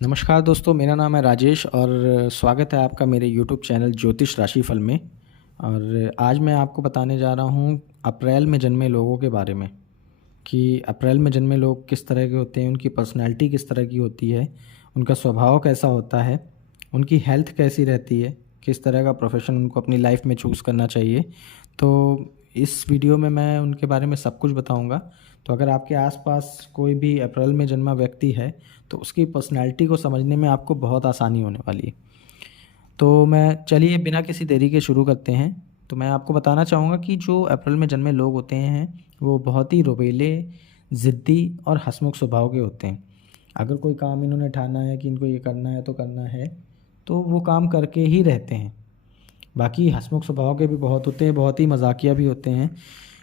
नमस्कार दोस्तों, मेरा नाम है राजेश और स्वागत है आपका मेरे यूट्यूब चैनल ज्योतिष राशिफल में। और आज मैं आपको बताने जा रहा हूँ अप्रैल में जन्मे लोगों के बारे में कि अप्रैल में जन्मे लोग किस तरह के होते हैं, उनकी पर्सनैलिटी किस तरह की होती है, उनका स्वभाव कैसा होता है, उनकी हेल्थ कैसी रहती है, किस तरह का प्रोफेशन उनको अपनी लाइफ में चूज़ करना चाहिए। तो इस वीडियो में मैं उनके बारे में सब कुछ बताऊंगा। तो अगर आपके आसपास कोई भी अप्रैल में जन्मा व्यक्ति है तो उसकी पर्सनैलिटी को समझने में आपको बहुत आसानी होने वाली है। तो मैं चलिए बिना किसी देरी के शुरू करते हैं। तो मैं आपको बताना चाहूँगा कि जो अप्रैल में जन्मे लोग होते हैं वो बहुत ही रोबेले, ज़िद्दी और हंसमुख स्वभाव के होते हैं। अगर कोई काम इन्होंने ठाना है कि इनको ये करना है तो करना है, तो वो काम करके ही रहते हैं। बाकी हंसमुख स्वभाव के भी बहुत होते हैं, बहुत ही मजाकिया भी होते हैं,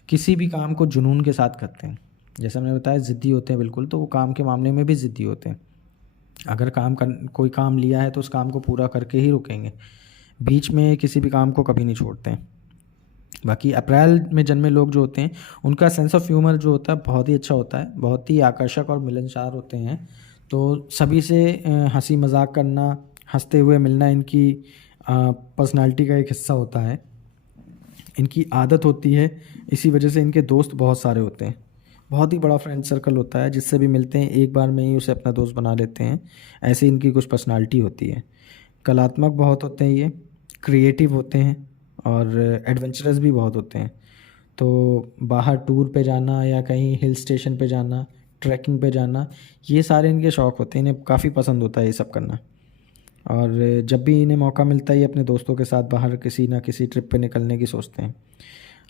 किसी भी काम को जुनून के साथ करते हैं। जैसा मैंने बताया ज़िद्दी होते हैं बिल्कुल, तो वो काम के मामले में भी ज़िद्दी होते हैं। अगर कोई काम लिया है तो उस काम को पूरा करके ही रुकेंगे, बीच में किसी भी काम को कभी नहीं छोड़ते हैं। बाकी अप्रैल में जन्मे लोग जो होते हैं उनका सेंस ऑफ ह्यूमर जो होता है बहुत ही अच्छा होता है, बहुत ही आकर्षक और मिलनसार होते हैं। तो सभी से हंसी मजाक करना, हंसते हुए मिलना इनकी पर्सनालिटी का एक हिस्सा होता है, इनकी आदत होती है। इसी वजह से इनके दोस्त बहुत सारे होते हैं, बहुत ही बड़ा फ्रेंड सर्कल होता है, जिससे भी मिलते हैं एक बार में ही उसे अपना दोस्त बना लेते हैं। ऐसे इनकी कुछ पर्सनालिटी होती है। कलात्मक बहुत होते हैं ये, क्रिएटिव होते हैं और एडवेंचरस भी बहुत होते हैं। तो बाहर टूर पे जाना या कहीं हिल स्टेशन पे जाना, ट्रैकिंग पे जाना, ये सारे इनके शौक़ होते हैं। इन्हें काफ़ी पसंद होता है ये सब करना। और जब भी इन्हें मौका मिलता है ये अपने दोस्तों के साथ बाहर किसी ना किसी ट्रिप पे निकलने की सोचते हैं।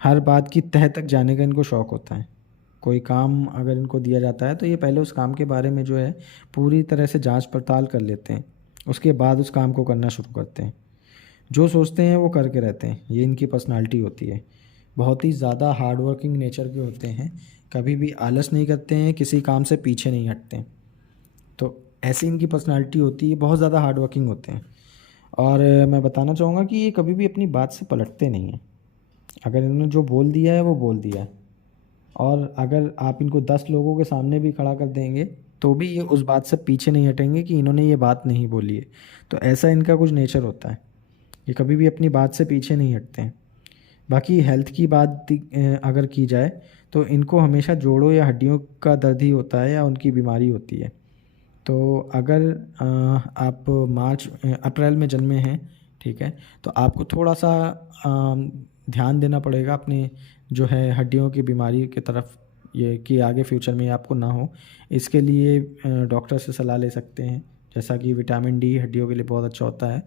हर बात की तह तक जाने का इनको शौक़ होता है। कोई काम अगर इनको दिया जाता है तो ये पहले उस काम के बारे में जो है पूरी तरह से जांच पड़ताल कर लेते हैं, उसके बाद उस काम को करना शुरू करते हैं। जो सोचते हैं वो करके रहते हैं, ये इनकी पर्सनालिटी होती है। बहुत ही ज़्यादा हार्ड वर्किंग नेचर के होते हैं, कभी भी आलस नहीं करते हैं, किसी काम से पीछे नहीं हटते। तो ऐसी इनकी पर्सनालिटी होती है, बहुत ज़्यादा हार्ड वर्किंग होते हैं। और मैं बताना चाहूँगा कि ये कभी भी अपनी बात से पलटते नहीं हैं। अगर इन्होंने जो बोल दिया है वो बोल दिया है, और अगर आप इनको 10 लोगों के सामने भी खड़ा कर देंगे तो भी ये उस बात से पीछे नहीं हटेंगे कि इन्होंने ये बात नहीं बोली है। तो ऐसा इनका कुछ नेचर होता है, ये कभी भी अपनी बात से पीछे नहीं हटते हैं। बाकी हेल्थ की बात अगर की जाए तो इनको हमेशा जोड़ों या हड्डियों का दर्द ही होता है या उनकी बीमारी होती है। तो अगर आप अप्रैल में जन्मे हैं, ठीक है, तो आपको थोड़ा सा ध्यान देना पड़ेगा अपने जो है हड्डियों की बीमारी की तरफ, ये कि आगे फ्यूचर में आपको ना हो। इसके लिए डॉक्टर से सलाह ले सकते हैं, जैसा कि विटामिन डी हड्डियों के लिए बहुत अच्छा होता है।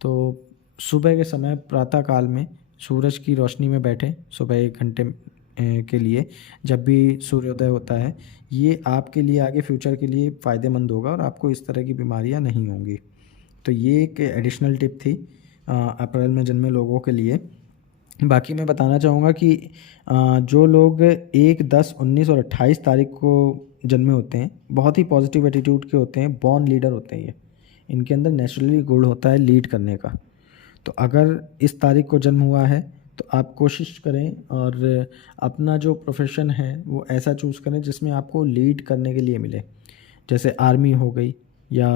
तो सुबह के समय प्रातः काल में सूरज की रोशनी में बैठें, सुबह 1 घंटे के लिए, जब भी सूर्योदय होता है, ये आपके लिए आगे फ्यूचर के लिए फ़ायदेमंद होगा और आपको इस तरह की बीमारियां नहीं होंगी। तो ये एक एडिशनल टिप थी अप्रैल में जन्मे लोगों के लिए। बाकी मैं बताना चाहूँगा कि जो लोग 1, 10, 19 और 28 तारीख को जन्मे होते हैं बहुत ही पॉजिटिव एटीट्यूड के होते हैं, बॉर्न लीडर होते हैं ये। इनके अंदर नेचुरली गुण होता है लीड करने का। तो अगर इस तारीख को जन्म हुआ है तो आप कोशिश करें और अपना जो प्रोफेशन है वो ऐसा चूज़ करें जिसमें आपको लीड करने के लिए मिले। जैसे आर्मी हो गई, या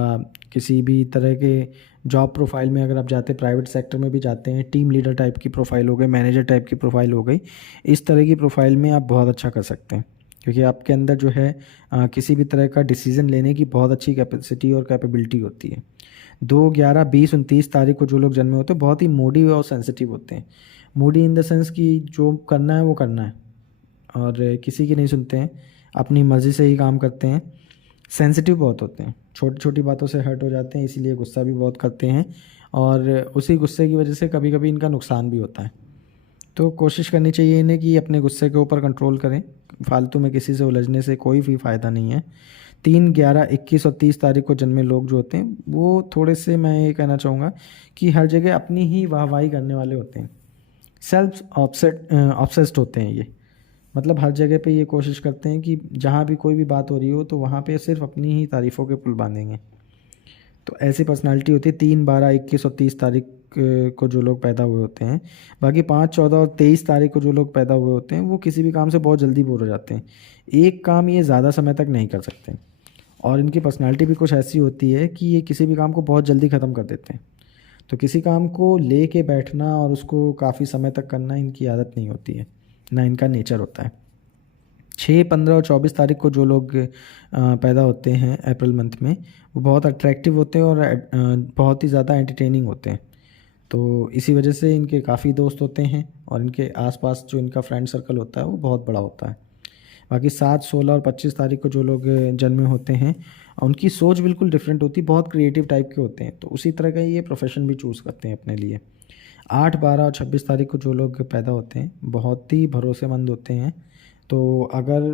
किसी भी तरह के जॉब प्रोफाइल में अगर आप जाते हैं, प्राइवेट सेक्टर में भी जाते हैं, टीम लीडर टाइप की प्रोफाइल हो गई, मैनेजर टाइप की प्रोफाइल हो गई, इस तरह की प्रोफाइल में आप बहुत अच्छा कर सकते हैं। क्योंकि आपके अंदर जो है किसी भी तरह का डिसीज़न लेने की बहुत अच्छी कैपेसिटी और कैपेबिलिटी होती है। 2, 11, 20, 29 तारीख को जो लोग जन्मे होते हैं बहुत ही मूडी और सेंसिटिव होते हैं। मूडी इन द सेंस कि जो करना है वो करना है और किसी की नहीं सुनते हैं, अपनी मर्ज़ी से ही काम करते हैं। सेंसिटिव बहुत होते हैं, छोटी छोटी बातों से हर्ट हो जाते हैं, इसीलिए गुस्सा भी बहुत करते हैं और उसी गुस्से की वजह से कभी कभी इनका नुकसान भी होता है। तो कोशिश करनी चाहिए इन्हें कि अपने गुस्से के ऊपर कंट्रोल करें, फालतू में किसी से उलझने से कोई भी फ़ायदा नहीं है। 3, 11, 21 और 30 तारीख को जन्मे लोग जो होते हैं वो थोड़े से, मैं ये कहना चाहूँगा कि हर जगह अपनी ही वाहवाही करने वाले होते हैं, सेल्फ ऑब्सेस्ड होते हैं ये। मतलब हर जगह पे ये कोशिश करते हैं कि जहाँ भी कोई भी बात हो रही हो तो वहाँ पे सिर्फ अपनी ही तारीफ़ों के पुल बांधेंगे। तो ऐसी पर्सनालिटी होती है 3, 12, 21 और 30 तारीख को जो लोग पैदा हुए होते हैं। बाकी 5, 14 और 23 तारीख को जो लोग पैदा हुए होते हैं वो किसी भी काम से बहुत जल्दी बोर हो जाते हैं, एक काम ये ज़्यादा समय तक नहीं कर सकते। और इनकी पर्सनालिटी भी कुछ ऐसी होती है कि ये किसी भी काम को बहुत जल्दी ख़त्म कर देते हैं। तो किसी काम को ले के बैठना और उसको काफ़ी समय तक करना इनकी आदत नहीं होती है, ना इनका नेचर होता है। 6, 15 और 24 तारीख को जो लोग पैदा होते हैं अप्रैल मंथ में, वो बहुत अट्रैक्टिव होते हैं और बहुत ही ज़्यादा एंटरटेनिंग होते हैं। तो इसी वजह से इनके काफ़ी दोस्त होते हैं और इनके आसपास जो इनका फ्रेंड सर्कल होता है वो बहुत बड़ा होता है। बाकी 7, 16 और 25 तारीख को जो लोग जन्मे होते हैं, उनकी सोच बिल्कुल डिफरेंट होती है, बहुत क्रिएटिव टाइप के होते हैं, तो उसी तरह का ये प्रोफेशन भी चूज़ करते हैं अपने लिए। 8, 12 और 26 तारीख को जो लोग पैदा होते हैं बहुत ही भरोसेमंद होते हैं। तो अगर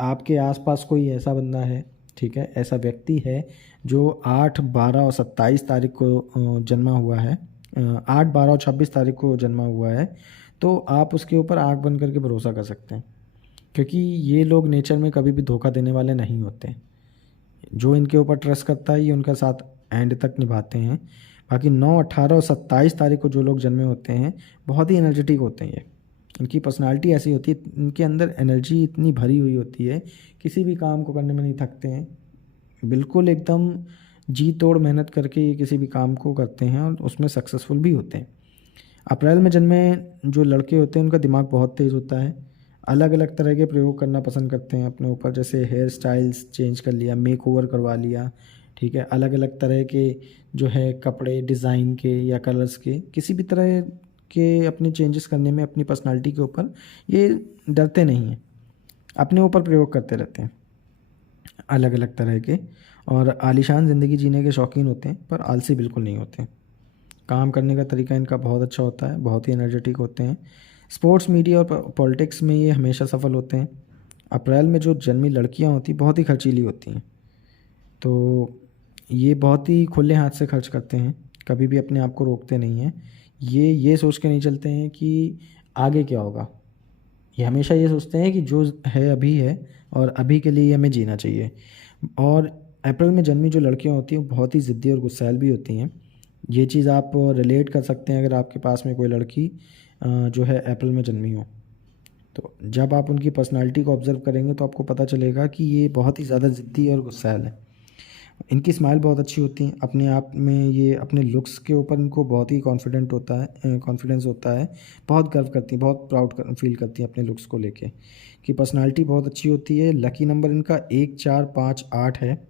आपके आसपास कोई ऐसा बंदा है, ठीक है, ऐसा व्यक्ति है जो 8, 12 और 27 तारीख को जन्मा हुआ है, 8, 12 और 26 तारीख को जन्मा हुआ है, तो आप उसके ऊपर आँख बंद करके भरोसा कर सकते हैं, क्योंकि ये लोग नेचर में कभी भी धोखा देने वाले नहीं होते। जो इनके ऊपर ट्रस्ट करता है ये उनका साथ एंड तक निभाते हैं। बाकी 9, 18 और 27 तारीख को जो लोग जन्मे होते हैं बहुत ही एनर्जेटिक होते हैं ये। इनकी पर्सनालिटी ऐसी होती है, इनके अंदर एनर्जी इतनी भरी हुई होती है, किसी भी काम को करने में नहीं थकते हैं, बिल्कुल एकदम जी तोड़ मेहनत करके ये किसी भी काम को करते हैं और उसमें सक्सेसफुल भी होते हैं। अप्रैल में जन्मे जो लड़के होते हैं उनका दिमाग बहुत तेज़ होता है, अलग अलग तरह के प्रयोग करना पसंद करते हैं अपने ऊपर, जैसे हेयर स्टाइल्स चेंज कर लिया, मेक ओवर करवा लिया, ठीक है, अलग अलग तरह के जो है कपड़े डिज़ाइन के या कलर्स के, किसी भी तरह के अपने चेंजेस करने में अपनी पर्सनालिटी के ऊपर ये डरते नहीं हैं, अपने ऊपर प्रयोग करते रहते हैं अलग अलग तरह के, और आलीशान ज़िंदगी जीने के शौकीन होते हैं पर आलसी बिल्कुल नहीं होते हैं। काम करने का तरीका इनका बहुत अच्छा होता है, बहुत ही एनर्जेटिक होते हैं। स्पोर्ट्स, मीडिया और पॉलिटिक्स में ये हमेशा सफल होते हैं। अप्रैल में जो जन्मी लड़कियां होती बहुत ही खर्चीली होती हैं, तो ये बहुत ही खुले हाथ से खर्च करते हैं, कभी भी अपने आप को रोकते नहीं हैं। ये सोच के नहीं चलते हैं कि आगे क्या होगा, ये हमेशा ये सोचते हैं कि जो है अभी है और अभी के लिए हमें जीना चाहिए। और अप्रैल में जन्मी जो लड़कियां होती हैं वो बहुत ही ज़िद्दी और गुस्सैल भी होती हैं। ये चीज़ आप रिलेट कर सकते हैं अगर आपके पास में कोई लड़की जो है अप्रैल में जन्मी हो। तो जब आप उनकी पर्सनालिटी को ऑब्ज़र्व करेंगे तो आपको पता चलेगा कि ये बहुत ही ज़्यादा ज़िद्दी और गुस्सैल है। इनकी स्माइल बहुत अच्छी होती है, अपने आप में ये अपने लुक्स के ऊपर इनको बहुत ही कॉन्फिडेंस होता है, बहुत गर्व करती हैं, बहुत प्राउड फील करती हैं अपने लुक्स को लेके, कि पर्सनालिटी बहुत अच्छी होती है। लकी नंबर इनका 1, 4, 5, 8 है।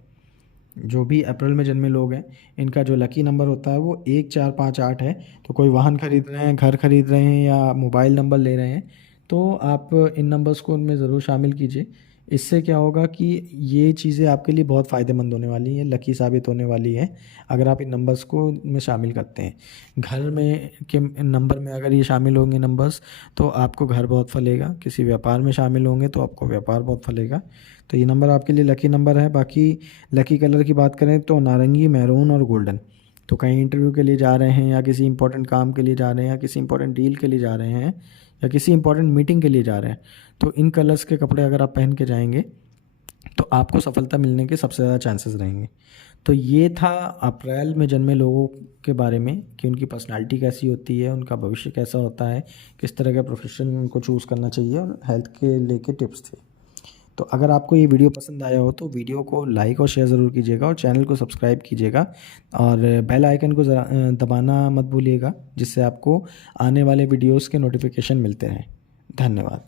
जो भी अप्रैल में जन्मे लोग हैं इनका जो लकी नंबर होता है वो 1, 4, 5, 8 है। तो कोई वाहन खरीद रहे हैं, घर खरीद रहे हैं या मोबाइल नंबर ले रहे हैं, तो आप इन नंबर्स को उनमें ज़रूर शामिल कीजिए। इससे क्या होगा कि ये चीज़ें आपके लिए बहुत फ़ायदेमंद होने वाली हैं, लकी साबित होने वाली है अगर आप इन नंबर्स को में शामिल करते हैं। घर में के नंबर में अगर ये शामिल होंगे नंबर्स, तो आपको घर बहुत फलेगा, किसी व्यापार में शामिल होंगे तो आपको व्यापार बहुत फलेगा। तो ये नंबर आपके लिए लकी नंबर है। बाकी लकी कलर की बात करें तो नारंगी, मैरून और गोल्डन। तो कहीं इंटरव्यू के लिए जा रहे हैं या किसी इंपॉर्टेंट काम के लिए जा रहे हैं या किसी इंपॉर्टेंट डील के लिए जा रहे हैं या किसी इंपॉर्टेंट मीटिंग के लिए जा रहे हैं, तो इन कलर्स के कपड़े अगर आप पहन के जाएंगे तो आपको सफलता मिलने के सबसे ज़्यादा चांसेस रहेंगे। तो ये था अप्रैल में जन्मे लोगों के बारे में कि उनकी पर्सनालिटी कैसी होती है, उनका भविष्य कैसा होता है, किस तरह का प्रोफेशन उनको चूज़ करना चाहिए, और हेल्थ के लेके टिप्स थे। तो अगर आपको ये वीडियो पसंद आया हो तो वीडियो को लाइक और शेयर ज़रूर कीजिएगा और चैनल को सब्सक्राइब कीजिएगा और बेल आइकन को दबाना मत भूलिएगा, जिससे आपको आने वाले वीडियोस के नोटिफिकेशन मिलते रहें। धन्यवाद।